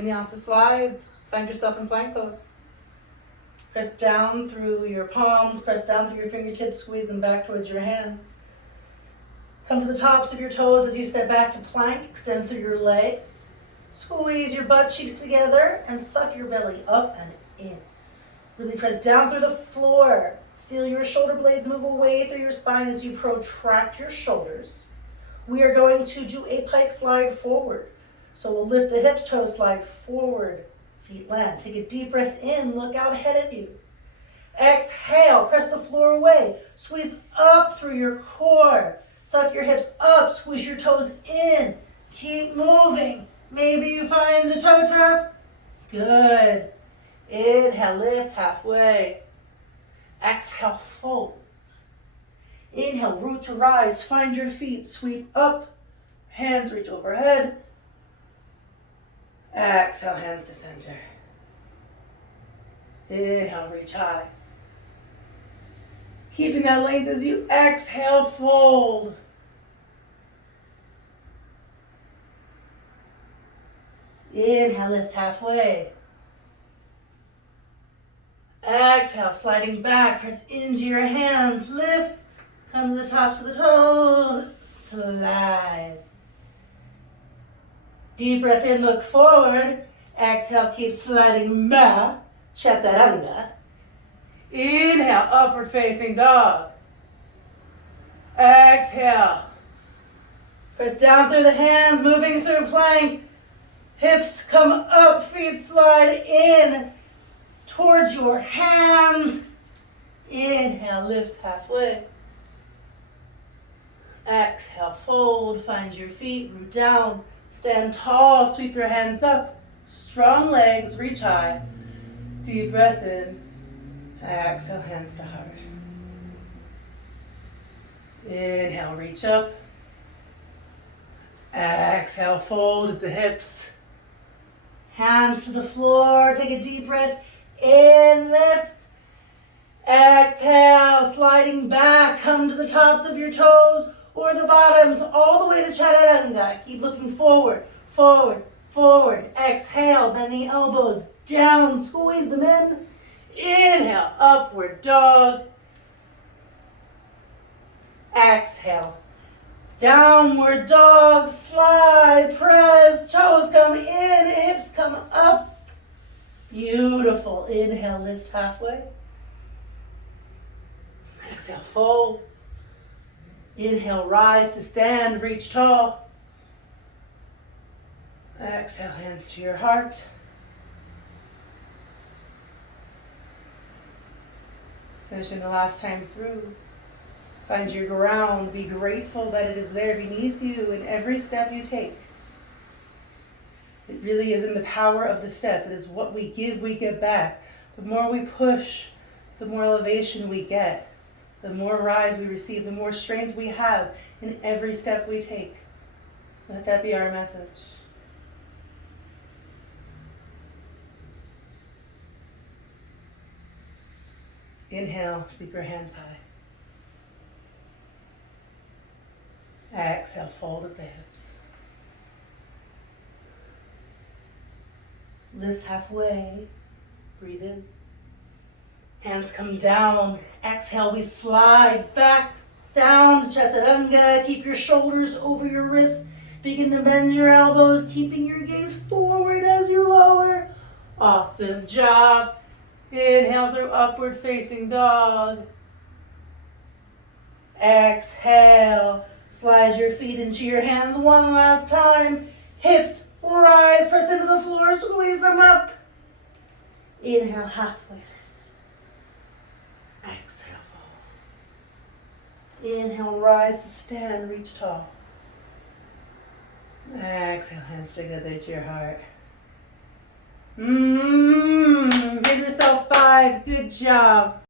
Vinyasa slides. Find yourself in plank pose. Press down through your palms, press down through your fingertips, squeeze them back towards your hands. Come to the tops of your toes as you step back to plank, extend through your legs. Squeeze your butt cheeks together and suck your belly up and in. Really press down through the floor. Feel your shoulder blades move away through your spine as you protract your shoulders. We are going to do a pike slide forward. So we'll lift the hips, toes slide forward, feet land. Take a deep breath in, look out ahead of you. Exhale, press the floor away. Squeeze up through your core. Suck your hips up, squeeze your toes in. Keep moving. Maybe you find a toe tap. Good. Inhale, lift halfway. Exhale, fold. Inhale, root to rise. Find your feet, sweep up. Hands reach overhead. Exhale, hands to center. Inhale, reach high. Keeping that length as you exhale, fold. Inhale, lift halfway. Exhale, sliding back, press into your hands, lift. Come to the tops of the toes, slide. Deep breath in, look forward. Exhale, keep sliding back. Chaturanga. Inhale, upward facing dog. Exhale. Press down through the hands, moving through plank. Hips come up, feet slide in towards your hands. Inhale, lift halfway. Exhale, fold, find your feet, root down. Stand tall, sweep your hands up. Strong legs, reach high. Deep breath in. Exhale, hands to heart. Inhale, reach up. Exhale, fold at the hips. Hands to the floor. Take a deep breath in, lift. Exhale, sliding back. Come to the tops of your toes or the bottoms, all the way to Chaturanga. Keep looking forward, forward, forward. Exhale, bend the elbows down, squeeze them in. Inhale, upward dog. Exhale, downward dog, slide, press, toes come in, hips come up. Beautiful. Inhale, lift halfway. Exhale, fold. Inhale, rise to stand, reach tall. Exhale, hands to your heart. Finishing the last time through. Find your ground. Be grateful that it is there beneath you in every step you take. It really is in the power of the step. It is what we give, we get back. The more we push, the more elevation we get. The more rise we receive, the more strength we have in every step we take. Let that be our message. Inhale, sweep your hands high. Exhale, fold at the hips. Lift halfway. Breathe in. Hands come down. Exhale, we slide back down to Chaturanga. Keep your shoulders over your wrists. Begin to bend your elbows, keeping your gaze forward as you lower. Awesome job. Inhale through upward facing dog. Exhale. Slide your feet into your hands one last time. Hips rise, press into the floor, squeeze them up. Inhale, halfway. Exhale, fall. Inhale, rise to stand, reach tall. Exhale, hands together to your heart. Give yourself 5. Good job.